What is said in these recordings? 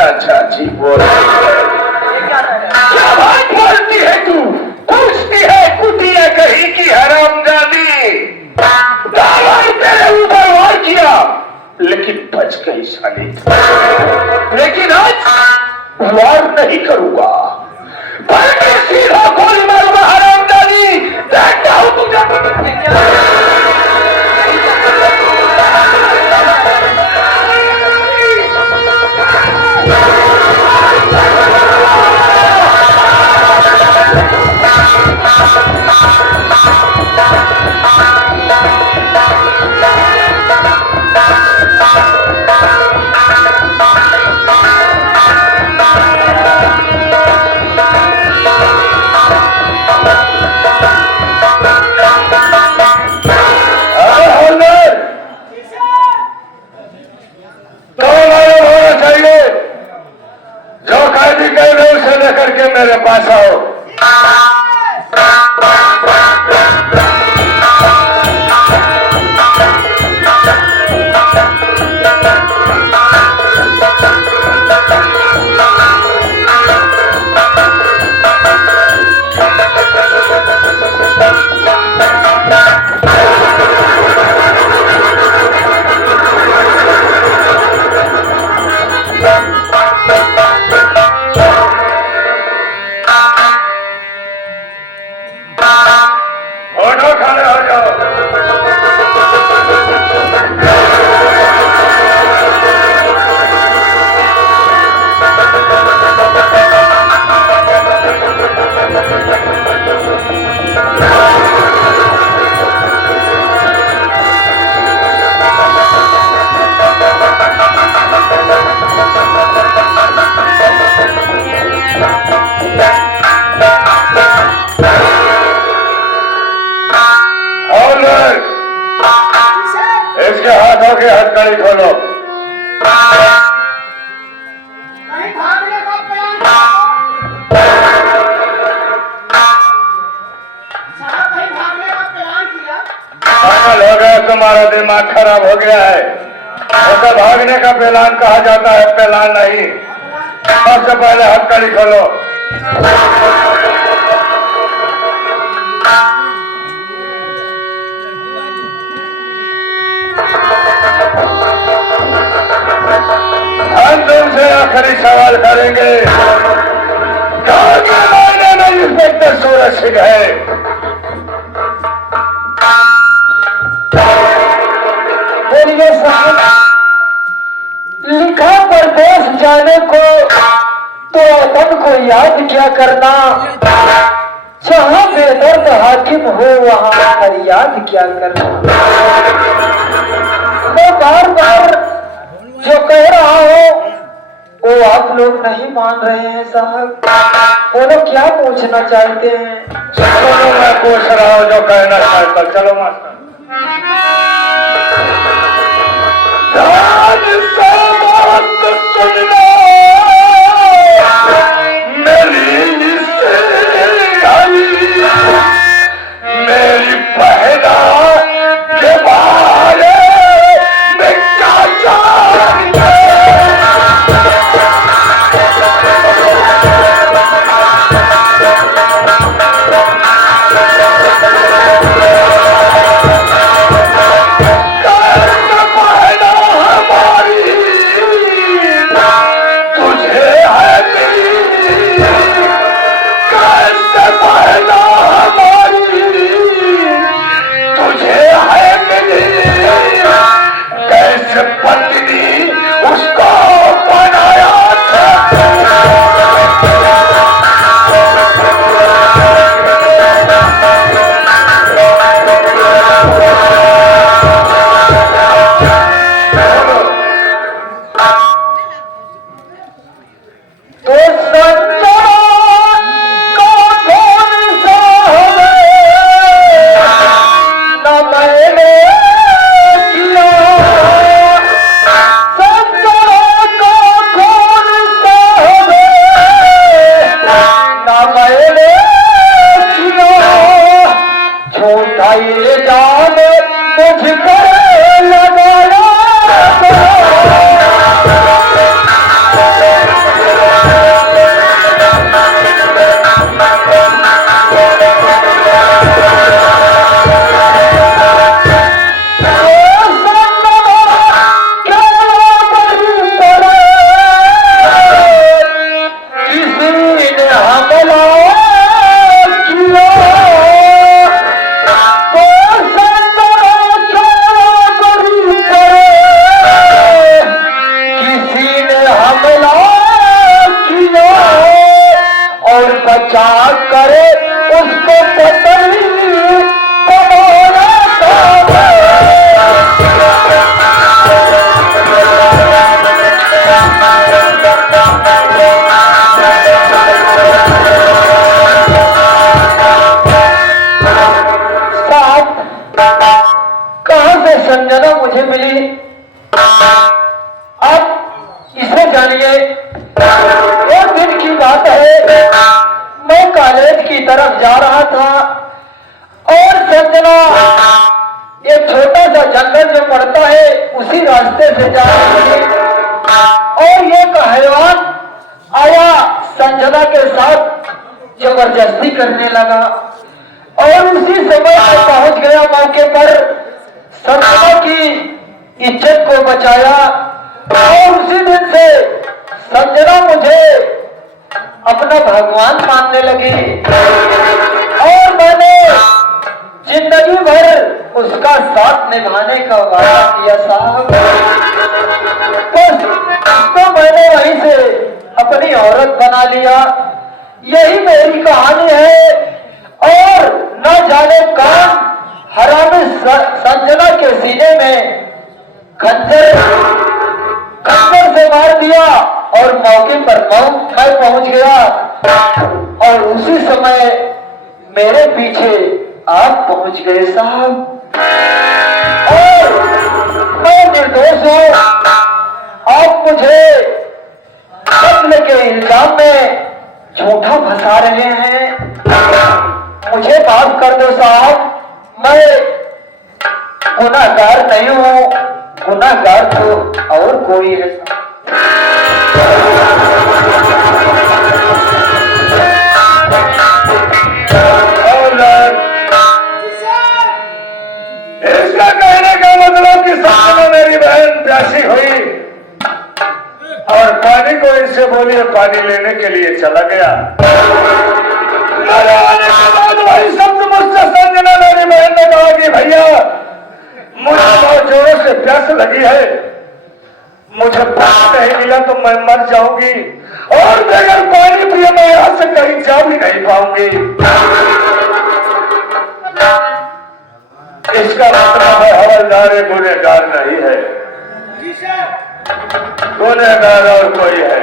अच्छा जी बोल। क्या बात बोलती है तू? पूछती है कुटिया कहीं की हरामजादी। दावा तेरे ऊपर वार किया लेकिन बच गई साली। लेकिन आज वार नहीं करूंगा, बल्कि सीधा गोली मारूंगा हरामजादी। देखता हूं तुझे। करके मेरे पास आओ। इसके हाथों की हथकड़ी खोलो। पागल हो गया, तुम्हारा दिमाग खराब हो गया है। उसे भागने का प्लान कहा जाता है, प्लान नहीं। सबसे पहले हथकड़ी खोलो। हम तुमसे आखिरी सवाल करेंगे। कौन के मायने में इंस्पेक्टर सूरज सिंह है? बोलिए साहब। लिखा परदेश जाने को तो अपन को याद क्या करना, जहाँ बेदर्द हाकिम हो वहाँ फरियाद क्या करना। मैं बार बार जो कह रहा हूँ वो आप लोग नहीं मान रहे हैं साहब। वो लोग क्या पूछना चाहते हैं? चलो मैं पूछ रहा हूँ जो कहना चाहता। चलो मास्टर। सुनना मेरी मेरी पहला के बारे में क्या जानते? क्या करे उसको पता नहीं कमाना साहब कहां से संजना मुझे मिली आप इसे जानिए। एक दिन की बात है, मैं कॉलेज की तरफ जा रहा था और संजना एक छोटा सा जंगल जो पड़ता है उसी रास्ते से जा रही थी और एक हैवान आया संजना के साथ जबरदस्ती करने लगा और उसी समय मैं पहुंच गया मौके पर, संजना की इज्जत को बचाया और उसी दिन से संजना मुझे अपना भगवान मानने लगी और मैंने जिंदगी भर उसका साथ निभाने का वादा किया साहब। बस तो मैंने वहीं से अपनी औरत बना लिया। यही मेरी कहानी है और न जाने कौन हरामी संजना के सीने में खंजर से मार दिया और मौके पर मैं पहुंच गया और उसी समय मेरे पीछे आप पहुंच गए साहब और मैं निर्दोष हूं। आप मुझे कत्ल के इल्जाम में झूठा फंसा रहे हैं। मुझे माफ कर दो साहब, मैं गुनाहगार नहीं हूं, गुनाहगार तो और कोई है। इसका कहने का मतलब कि संजना मेरी बहन प्यासी हुई और पानी को इससे बोलिए पानी लेने के लिए चला गया। मेरे आने के बाद वही शब्द मुझसे संजना मेरी बहन ने कहा कि भैया मुझे बहुत जोरों से प्यास लगी है, मुझे पानी नहीं मिला तो मैं मर जाऊंगी और बगैर पानी पिए मैं यहां से कहीं जा भी नहीं पाऊंगी। इसका मतलब है हवलदार गुनहगार नहीं है, गुनहगार और कोई है।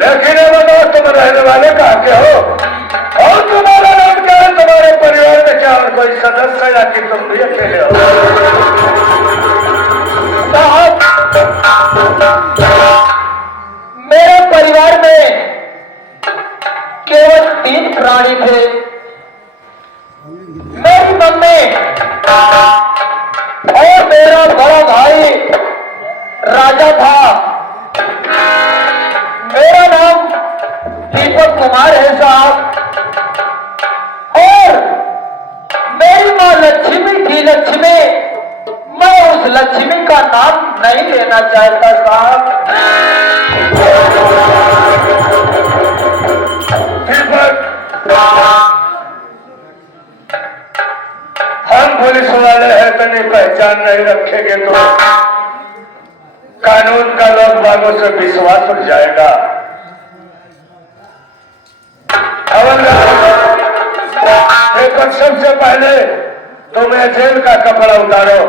लेकिन ये बताओ तुम रहने वाले कहाँ के हो और तुम्हारा नाम क्या है, तुम्हारे परिवार में क्या और कोई सदस्य है या कि तुम भी अकेले हो? मेरे परिवार में केवल 3 प्राणी थे। मेरी मम्मी और मेरा बड़ा भाई राजा था। मेरा नाम दीपक कुमार है साहब और मेरी माँ लक्ष्मी थी, लक्ष्मी। मैं उस लक्ष्मी का नाम नहीं लेना चाहता साहब। दीपक, हम पुलिस वाले हैं तो नहीं पहचान नहीं रखेंगे तो कानून का लोग बागों से विश्वास उठ जाएगा। देखो सबसे पहले तुम्हें जेल का कपड़ा उतारो,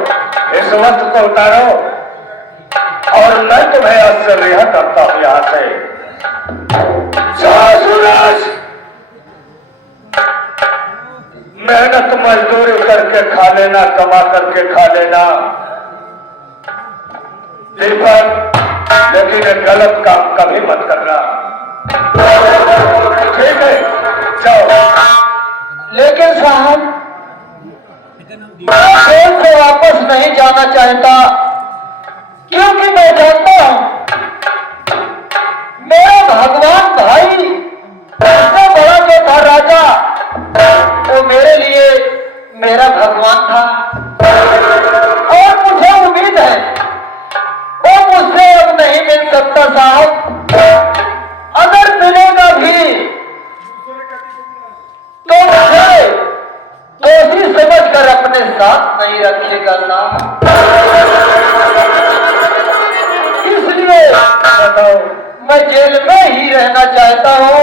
इस वक्त को उतारो और मैं तुम्हें आज से रिहा करता हूं यहां से। मेहनत मजदूरी करके खा लेना, कमा करके खा लेना दीपक, लेकिन ये गलत काम कभी मत करना, ठीक है? जाओ। लेकिन साहब मैं जेल से वापस नहीं जाना चाहता क्योंकि मैं जानता हूं मेरा भगवान भाई सबसे बड़ा जो था राजा, वो मेरे लिए मेरा भगवान था और मुझे उम्मीद है वो मुझसे अब नहीं मिल सकता साहब। अगर मिलेगा भी तो मुझे दोषी समझकर अपने साथ नहीं रखेगा साहब। इसलिए मैं जेल में ही रहना चाहता हूँ।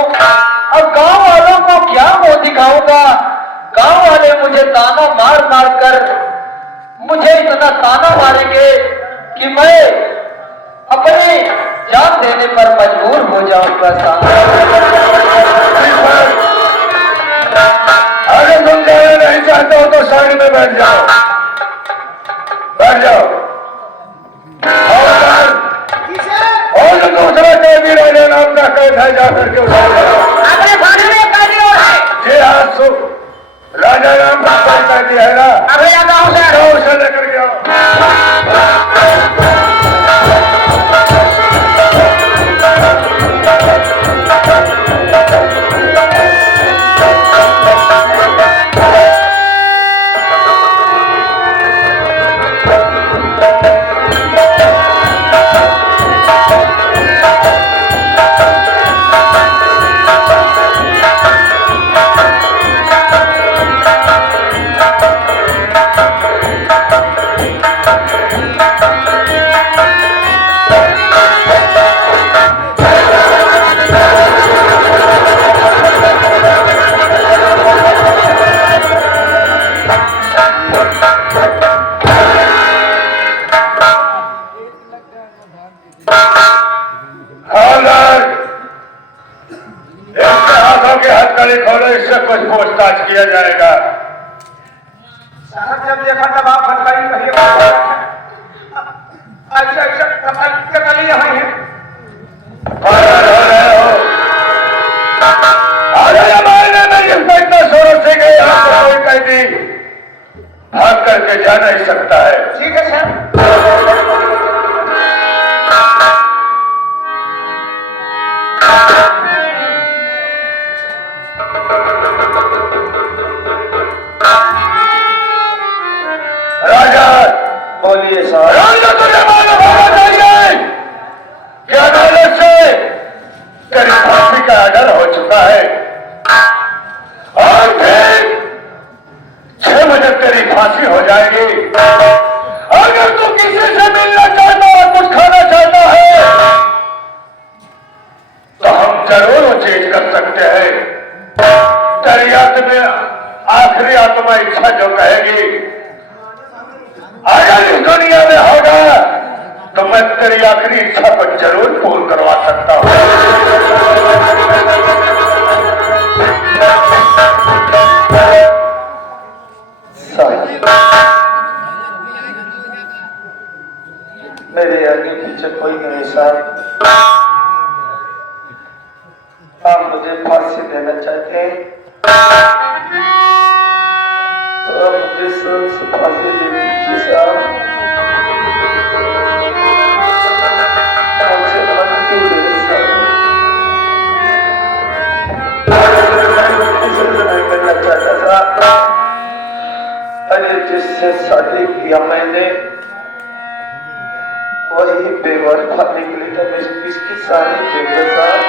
अब गांव वालों क्या मुंह दिखाऊंगा। गांव वाले मुझे ताना मार मार कर मुझे इतना ताना मारेंगे कि मैं अपनी जान देने पर मजबूर हो जाऊंगा साहब। अगर तुम जाना नहीं चाहते हो तो साइड में बैठ जाओ, बैठ जाओ। और जो दूसरा कैदी राजा नाम का कैद है जाकर के उठा जाओ। अपने बारे में कैदी और है जी हाँ, राजा नाम का कोई कैदी है ना, अभी आता हूँ सर। जाओ उसे लेकर के आओ। खोलो, इससे कुछ पूछताछ किया जाएगा। साहब जब देखा तब आप हथकड़ी कहिए ऐसा कली यहाँ है। अरे हमारे में जिसको इतना शोरों से गए आपको कोई कैदी भाग करके जा नहीं सकता है। ठीक है सर। बोलिए साहब। राजा तुझे मालूम होना चाहिए कि अदालत से तेरी फांसी का ऑर्डर हो चुका है और फिर 6 बजे तेरी फांसी हो जाएगी। अगर तू किसी से मिलना चाहता और कुछ खाना चाहता है तो हम जरूर वो चीज कर सकते हैं। तेरी आत्मा आखिरी आत्मा इच्छा जो कहेगी अगर इस दुनिया में होगा तो मैं तेरी आखिरी इच्छा को जरूर पूर्ण करवा सकता हूं। मेरे आगे पीछे कोई नहीं साहब। आप मुझे फांसी देना चाहते हैं तो आप मुझे से फांसी दे दीजिए साहब। मुझे मंजूर है साहब। किसी से नहीं करना चाहता साहब। अरे जिससे शादी किया मैंने वही बेवफा निकली तो मैं किसकी शादी की साहब।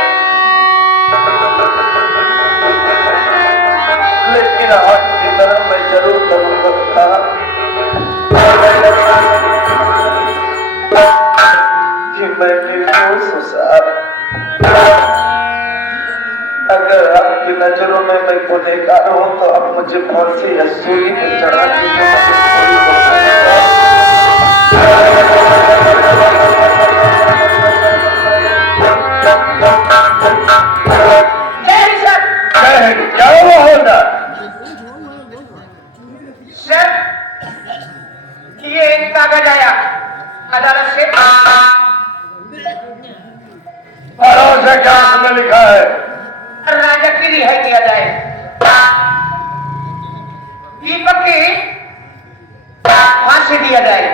लेकिन आज की तरह मैं जरूर करूंगा कि मैं निर्दोष हूं साहब। अगर आपकी नजरों में मैं गुनहगार हूं तो आप मुझे फांसी या सूली में चढ़ा दीजिए। क्या हुआ होगा सर? ये एक कागज आया अदालत से। और उसे क्या उसमें लिखा है? राजा की रिहाई दिया जाए। दीपक की फांसी दिया जाए।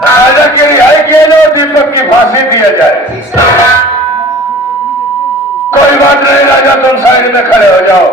राजा की रिहाई किया जाए, दीपक की फांसी दिया जाए। कोई बात नहीं राजा, तुम साइड में खड़े हो जाओ।